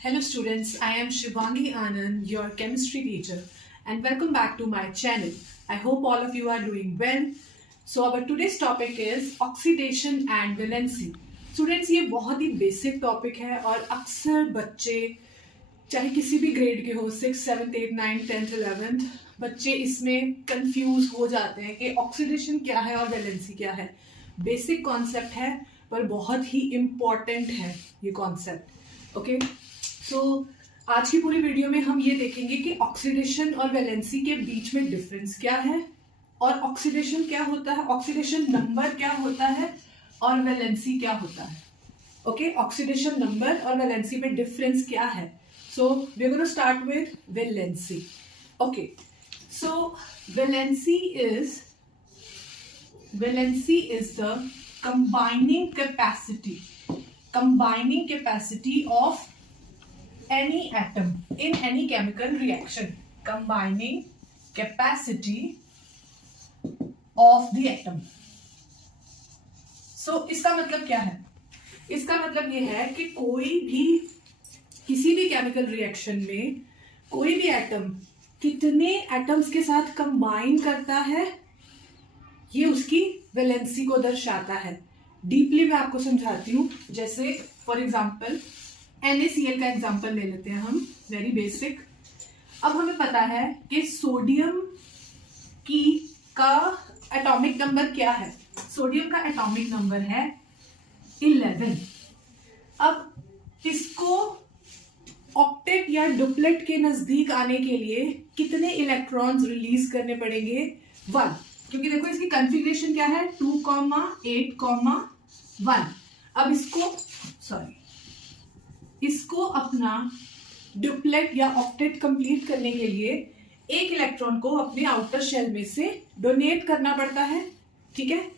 Hello students, I am Shivangi Anand, your chemistry teacher, and welcome back to my channel. I hope all of you are doing well. So our today's topic is oxidation and valency. Students, ये बहुत ही basic topic है और अक्सर बच्चे चाहे किसी भी grade के हो 6, 7, 8, 9, 10, 11 बच्चे इसमें कंफ्यूज हो जाते हैं कि ऑक्सीडेशन क्या है और वैलेंसी क्या है। बेसिक कॉन्सेप्ट है पर बहुत ही इम्पॉर्टेंट है ये कॉन्सेप्ट। ओके, सो आज की पूरी वीडियो में हम ये देखेंगे कि ऑक्सीडेशन और वैलेंसी के बीच में डिफरेंस क्या है और ऑक्सीडेशन क्या होता है, ऑक्सीडेशन नंबर क्या होता है और वैलेंसी क्या होता है। ओके, ऑक्सीडेशन नंबर और वैलेंसी में डिफरेंस क्या है। So we're going to start with valency. Okay, so valency is the combining capacity of any atom in any chemical reaction. Combining capacity of the atom. So इसका मतलब क्या है? इसका मतलब ये है कि किसी भी केमिकल रिएक्शन में कोई भी एटम कितने एटम्स के साथ कंबाइन करता है ये उसकी वैलेंसी को दर्शाता है। डीपली मैं आपको समझाती हूँ। जैसे फॉर एग्जांपल NaCl का एग्जांपल ले लेते हैं हम, वेरी बेसिक। अब हमें पता है कि सोडियम का एटॉमिक नंबर क्या है। सोडियम का एटॉमिक नंबर है 11। अब इसको ऑक्टेट या डुप्लेट के नजदीक आने के लिए कितने इलेक्ट्रॉन्स रिलीज करने पड़ेंगे? 1, क्योंकि देखो इसकी कॉन्फ़िगरेशन क्या है 2, 8, 1। अब इसको अपना डुप्लेट या ऑक्टेट कंप्लीट करने के लिए एक इलेक्ट्रॉन को अपने आउटर शेल में से डोनेट करना पड़ता है। ठीक है,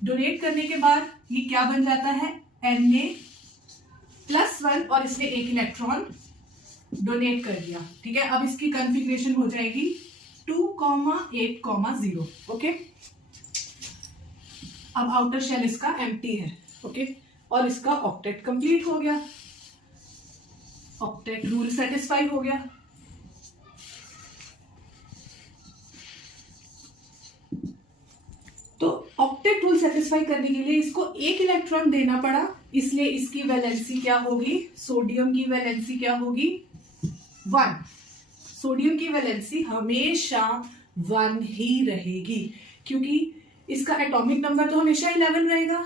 डोनेट करने के बाद ये क्या बन जाता है Na+1 और इसने एक इलेक्ट्रॉन डोनेट कर दिया। ठीक है, अब इसकी कॉन्फ़िगरेशन हो जाएगी 2, 8, 0। ओके, अब आउटर शेल इसका एम्प्टी है। ओके, और इसका ऑक्टेट कंप्लीट हो गया, ऑक्टेट रूल सेटिस्फाई हो गया। तो ऑक्टेट रूल सेटिस्फाई करने के लिए इसको एक इलेक्ट्रॉन देना पड़ा, इसलिए इसकी वैलेंसी क्या होगी? सोडियम की वैलेंसी क्या होगी? 1। सोडियम की वैलेंसी हमेशा 1 ही रहेगी क्योंकि इसका एटॉमिक नंबर तो हमेशा 11 रहेगा।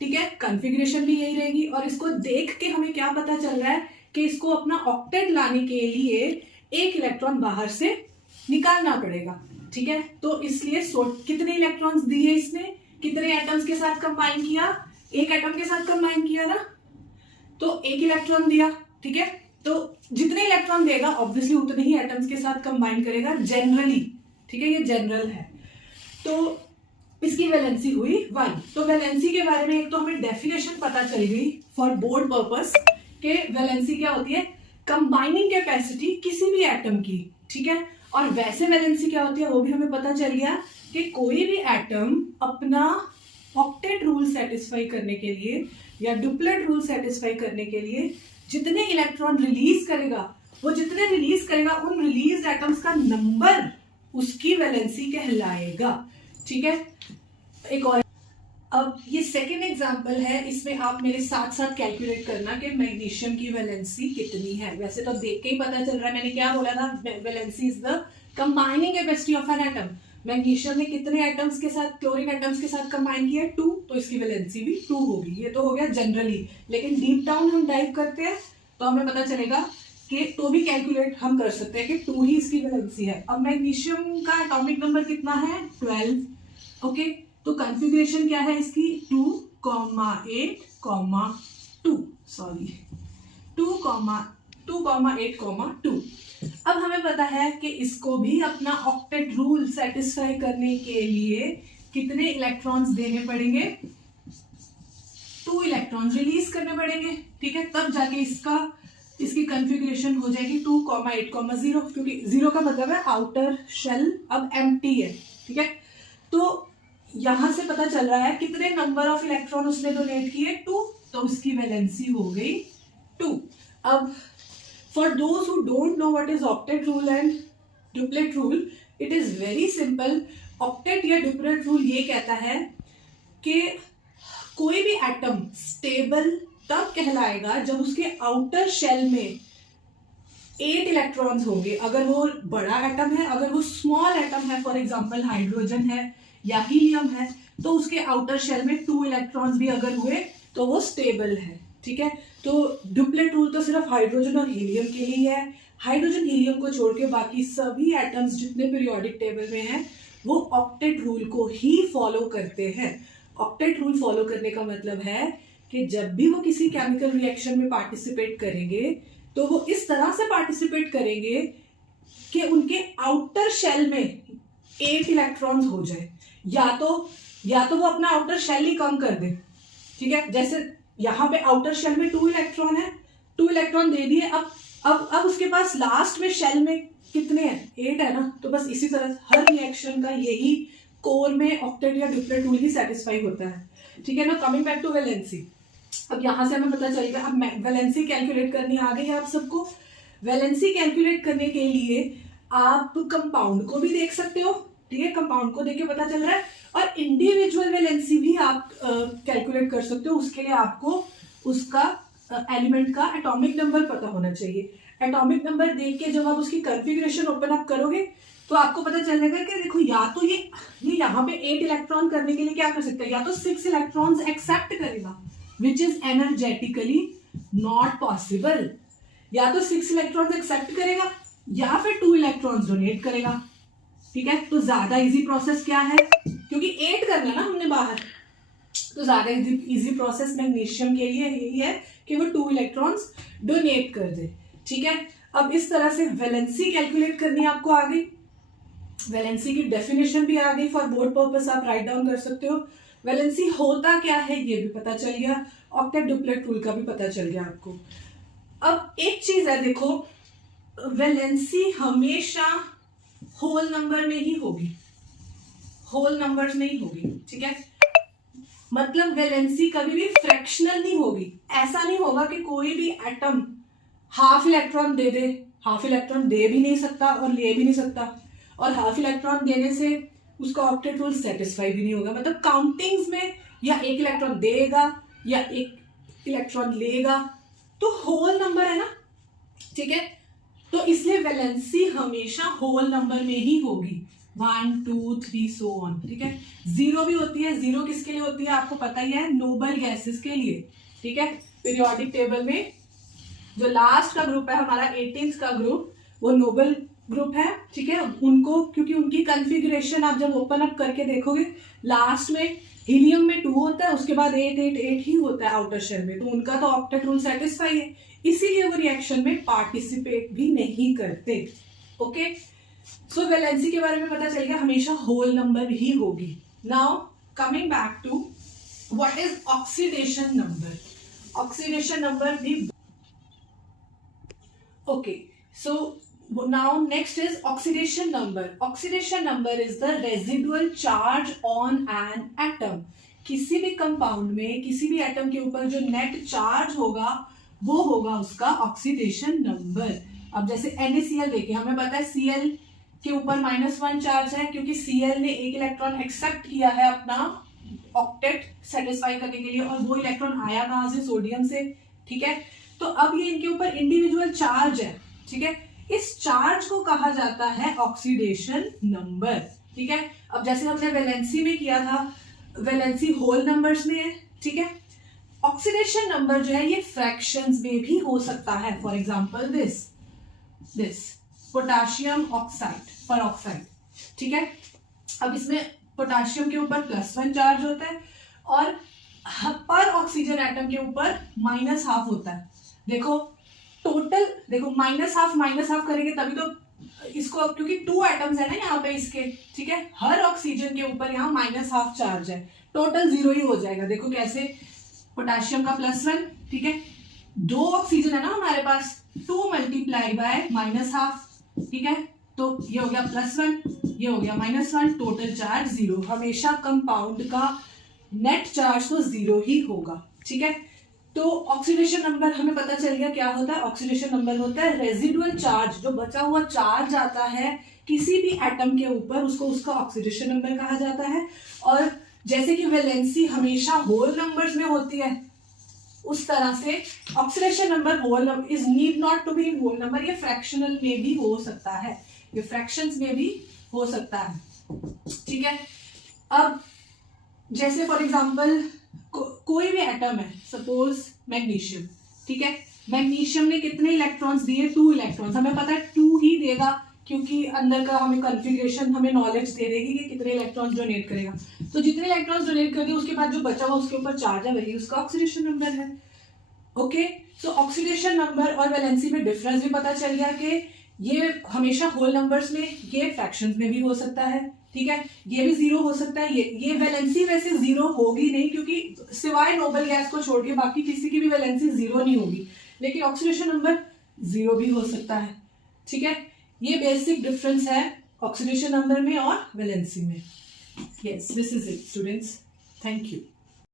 ठीक है, कॉन्फ़िगरेशन भी यही रहेगी। और इसको देख के हमें क्या पता चल रहा है कि इसको अपना ऑक्टेट लाने के लिए एक इलेक्ट्रॉन बाहर से निकालना पड़ेगा। ठीक है, तो इसलिए कितने इलेक्ट्रॉन्स दिए इसने, कितने एटम्स के साथ कंबाइन किया? एक एटम के साथ कंबाइन किया ना, तो एक इलेक्ट्रॉन दिया। ठीक है, तो जितने इलेक्ट्रॉन देगा ऑब्वियसली उतने ही एटम्स के साथ कंबाइन करेगा जनरली। ठीक है, ये जनरल है। तो इसकी वैलेंसी हुई 1। तो वैलेंसी के बारे में एक तो हमें डेफिनेशन पता चल गई फॉर बोर्ड पर्पस कि वैलेंसी क्या होती है? कंबाइनिंग कैपेसिटी किसी भी एटम की। ठीक है, और वैसे वैलेंसी क्या होती है वो भी हमें पता चल गया कि कोई भी एटम अपना ऑक्टेट रूल सेटिस्फाई करने के लिए या डुप्लेट रूल सेटिस्फाई करने के लिए जितने इलेक्ट्रॉन रिलीज करेगा, वो जितने रिलीज करेगा उन रिलीज एटम्स का नंबर उसकी वैलेंसी कहलाएगा। ठीक है, एक और। अब ये सेकेंड एग्जांपल है, इसमें आप मेरे साथ साथ कैलकुलेट करना कि मैग्नीशियम की वैलेंसी कितनी है। वैसे तो देख के ही पता चल रहा है, मैंने क्या बोला था, valency is the combining capacity of an atom. Magnesium ने कितने एटम्स के साथ, क्लोरीन एटम्स के साथ कंबाइन किया? 2, तो इसकी वैलेंसी भी 2 होगी। ये तो हो गया जनरली, लेकिन डीप डाउन हम डाइव करते हैं तो हमें पता चलेगा कि तो भी कैलकुलेट हम कर सकते हैं कि 2 ही इसकी वैलेंसी है। अब मैग्नीशियम का एटॉमिक नंबर कितना है? 12। ओके, तो कॉन्फ़िगरेशन क्या है इसकी? 2, 8, 2। 8, 2। अब हमें पता है कि इसको भी अपना ऑक्टेट रूल सेटिस्फाई करने के लिए कितने इलेक्ट्रॉन्स देने पड़ेंगे? 2 इलेक्ट्रॉन्स रिलीज करने पड़ेंगे। ठीक है, तब जाके इसकी कॉन्फ़िगरेशन हो जाएगी 2, 8, 0, क्योंकि 0 का मतलब है आउटर शेल अब एम्प्टी है। ठीक है, तो यहां से पता चल रहा है कितने नंबर ऑफ इलेक्ट्रॉन उसने डोनेट किए? 2, तो उसकी वैलेंसी हो गई 2। अब For those who don't know what is octet rule and duplet rule, it is very simple. Octet या duplet rule ये कहता है कि कोई भी एटम स्टेबल तब कहलाएगा जब उसके आउटर शेल में 8 इलेक्ट्रॉन्स होंगे. अगर वो बड़ा एटम है, अगर वो स्मॉल एटम है, फॉर एग्जांपल हाइड्रोजन है या हीलियम है, तो उसके आउटर शेल में 2 इलेक्ट्रॉन्स भी अगर हुए तो वो स्टेबल है. ठीक है, तो डुप्लेट रूल तो सिर्फ हाइड्रोजन और हीलियम के लिए है. हाइड्रोजन हीलियम को छोड़ के बाकी सभी एटम्स जितने पीरियोडिक टेबल में हैं वो ऑक्टेट रूल को ही फॉलो करते हैं. ऑक्टेट रूल फॉलो करने का मतलब है कि जब भी वो किसी केमिकल रिएक्शन में पार्टिसिपेट करेंगे तो वो इस तरह से पार्टिसिपेट करेंगे कि उनके आउटर शेल में 8 इलेक्ट्रॉन्स हो जाए. या तो वो अपना आउटर शेल ही कम कर दे. ठीक है, जैसे यहाँ पे आउटर शेल में 2 इलेक्ट्रॉन है, 2 इलेक्ट्रॉन दे दिए. अब उसके पास लास्ट में शेल में कितने हैं? 8 है ना. तो बस इसी तरह हर रिएक्शन का यही कोर में ऑक्टेट या डुप्लेट रूल ही सेटिस्फाई होता है. ठीक है ना. Coming back to valency. अब यहाँ से हमें पता चलेगा, अब वैलेंसी कैलकुलेट करनी आ गई है आप सबको. वैलेंसी कैलकुलेट करने के लिए आप कंपाउंड को भी देख सकते हो. ठीक है, कंपाउंड को देख के पता चल रहा है. और इंडिविजुअल वैलेंसी भी आप कैलकुलेट कर सकते हो. उसके लिए आपको उसका एलिमेंट का एटॉमिक नंबर पता होना चाहिए. एटॉमिक नंबर देख के जब आप उसकी कॉन्फ़िगरेशन ओपन अप करोगे तो आपको पता चलेगा कि देखो या तो ये यहाँ पे 8 इलेक्ट्रॉन करने के लिए क्या कर सकते हैं, या तो 6 इलेक्ट्रॉन्स एक्सेप्ट करेगा which is energetically not possible. या तो 6 इलेक्ट्रॉन्स एक्सेप्ट करेगा या फिर 2 इलेक्ट्रॉन्स डोनेट करेगा. ठीक है, तो ज्यादा इजी प्रोसेस क्या है, क्योंकि 8 करना ना हमने बाहर, तो ज्यादा इजी प्रोसेस मैग्नीशियम के लिए यही है कि वो 2 इलेक्ट्रॉन्स डोनेट कर दे. ठीक है, अब इस तरह से वैलेंसी कैलकुलेट करनी आपको आ गई. वैलेंसी की डेफिनेशन भी आ गई. फॉर बोर्ड पर्पस आप राइट डाउन कर सकते हो. वैलेंसी होता क्या है ये भी पता चल गया. ऑक्टेट डुप्लेट रूल का भी पता चल गया आपको. अब एक चीज है, देखो वैलेंसी हमेशा होल नंबर में ही होगी, होल नंबर्स में ही होगी. ठीक है, मतलब वैलेंसी कभी भी फ्रैक्शनल नहीं होगी. ऐसा नहीं होगा कि कोई भी एटम हाफ इलेक्ट्रॉन दे दे. हाफ इलेक्ट्रॉन दे भी नहीं सकता और ले भी नहीं सकता, और हाफ इलेक्ट्रॉन देने से उसका ऑक्टेट रूल सेटिस्फाई भी नहीं होगा. मतलब काउंटिंग्स में या 1 इलेक्ट्रॉन देगा या 1 इलेक्ट्रॉन लेगा, तो होल नंबर है ना. ठीक है, तो इसलिए वैलेंसी हमेशा होल नंबर में ही होगी. 1 2 3 सो ऑन. ठीक है, 0 भी होती है. 0 किसके लिए होती है आपको पता ही है, नोबल गैसेस के लिए. ठीक है, पीरियोडिक टेबल में जो लास्ट का ग्रुप है हमारा 18th का ग्रुप, वो नोबल ग्रुप है. ठीक है, उनको क्योंकि उनकी कॉन्फ़िगरेशन आप जब ओपन अप करके देखोगे लास्ट में हीलियम में 2 होता है, उसके बाद 8 8 8 ही होता है आउटर शेल में, तो उनका तो ऑक्टेट रूल सेटिस्फाई है. इसीलिए वो रिएक्शन में पार्टिसिपेट भी नहीं करते. ओके, सो वैलेंसी के बारे में पता चल गया, हमेशा होल नंबर ही होगी. Now coming back to what is oxidation number. Oxidation number भी okay. So now next is oxidation number. Oxidation number is the residual charge on an atom. किसी भी कंपाउंड में किसी भी एटम के ऊपर जो नेट चार्ज होगा वो होगा उसका ऑक्सीडेशन नंबर. अब जैसे NaCl देखिए, हमें पता है Cl के ऊपर -1 चार्ज है क्योंकि Cl ने 1 इलेक्ट्रॉन एक्सेप्ट किया है अपना ऑक्टेट सेटिस्फाई करने के लिए, और वो इलेक्ट्रॉन आया कहां से, सोडियम से. ठीक है, तो अब ये इनके ऊपर इंडिविजुअल चार्ज है. ठीक है, इस चार्ज को कहा जाता है ऑक्सीडेशन नंबर. ठीक है, अब जैसे हमने वैलेंसी में किया था, वैलेंसी होल नंबर्स में है. ठीक है, ऑक्सीडेशन नंबर जो है ये फ्रैक्शंस में भी हो सकता है. For example this potassium oxide पर ऑक्साइड. ठीक है, अब इसमें पोटाशियम के ऊपर +1 चार्ज होता है और पर ऑक्सीजन एटम के ऊपर -½ होता है. देखो टोटल, देखो -½ करेंगे तभी तो इसको, क्योंकि 2 एटम्स है ना यहाँ पे इसके. ठीक है, हर ऑक्सीजन के ऊपर यहाँ -½ चार्ज है, टोटल 0 ही हो जाएगा. देखो कैसे, पोटाशियम का +1. ठीक है, 2 ऑक्सीजन है ना हमारे पास, 2 × -½ ठीक है, तो ये हो गया +1, ये हो गया -1, टोटल चार्ज 0. हमेशा कंपाउंड का नेट चार्ज तो 0 ही होगा. ठीक है, तो ऑक्सीडेशन नंबर हमें पता चल गया क्या होता है। ऑक्सीडेशन नंबर होता है रेजिडुअल चार्ज, जो बचा हुआ चार्ज आता है किसी भी एटम के ऊपर, उसको उसका ऑक्सीडेशन नंबर कहा जाता है। और जैसे कि वैलेंसी हमेशा होल नंबर्स में होती है, उस तरह से oxidation number whole is need not to be in whole number, ये फ्रैक्शनल में भी हो सकता है, ये फ्रैक्शंस में भी हो सकता है। ठीक है, अब जैसे फॉर एग्जांपल कोई भी एटम है, सपोज मैग्नीशियम, ठीक है, मैग्नीशियम ने कितने इलेक्ट्रॉन्स दिए, 2 इलेक्ट्रॉन्स, हमें पता है 2 ही देगा क्योंकि अंदर का हमें कॉन्फ़िगरेशन हमें नॉलेज दे देगी कि कितने इलेक्ट्रॉन्स डोनेट करेगा। तो जितने इलेक्ट्रॉन्स डोनेट कर दिए उसके बाद जो बचा हुआ उसके ऊपर चार्ज है, वही उसका ऑक्सीडेशन नंबर है। ओके, सो ऑक्सीडेशन नंबर और वैलेंसी में डिफरेंस भी पता चल गया कि ये हमेशा होल नंबर्स में, ये फ्रैक्शंस में भी हो सकता है। ठीक है, ये भी 0 हो सकता है, ये वैलेंसी वैसे 0 होगी नहीं, क्योंकि सिवाय नोबल गैस को छोड़ के बाकी किसी की भी वैलेंसी 0 नहीं होगी, लेकिन ऑक्सीडेशन नंबर 0 भी हो सकता है। ठीक है, ये बेसिक डिफरेंस है ऑक्सीडेशन नंबर में और वैलेंसी में। Yes, this is it students, thank you.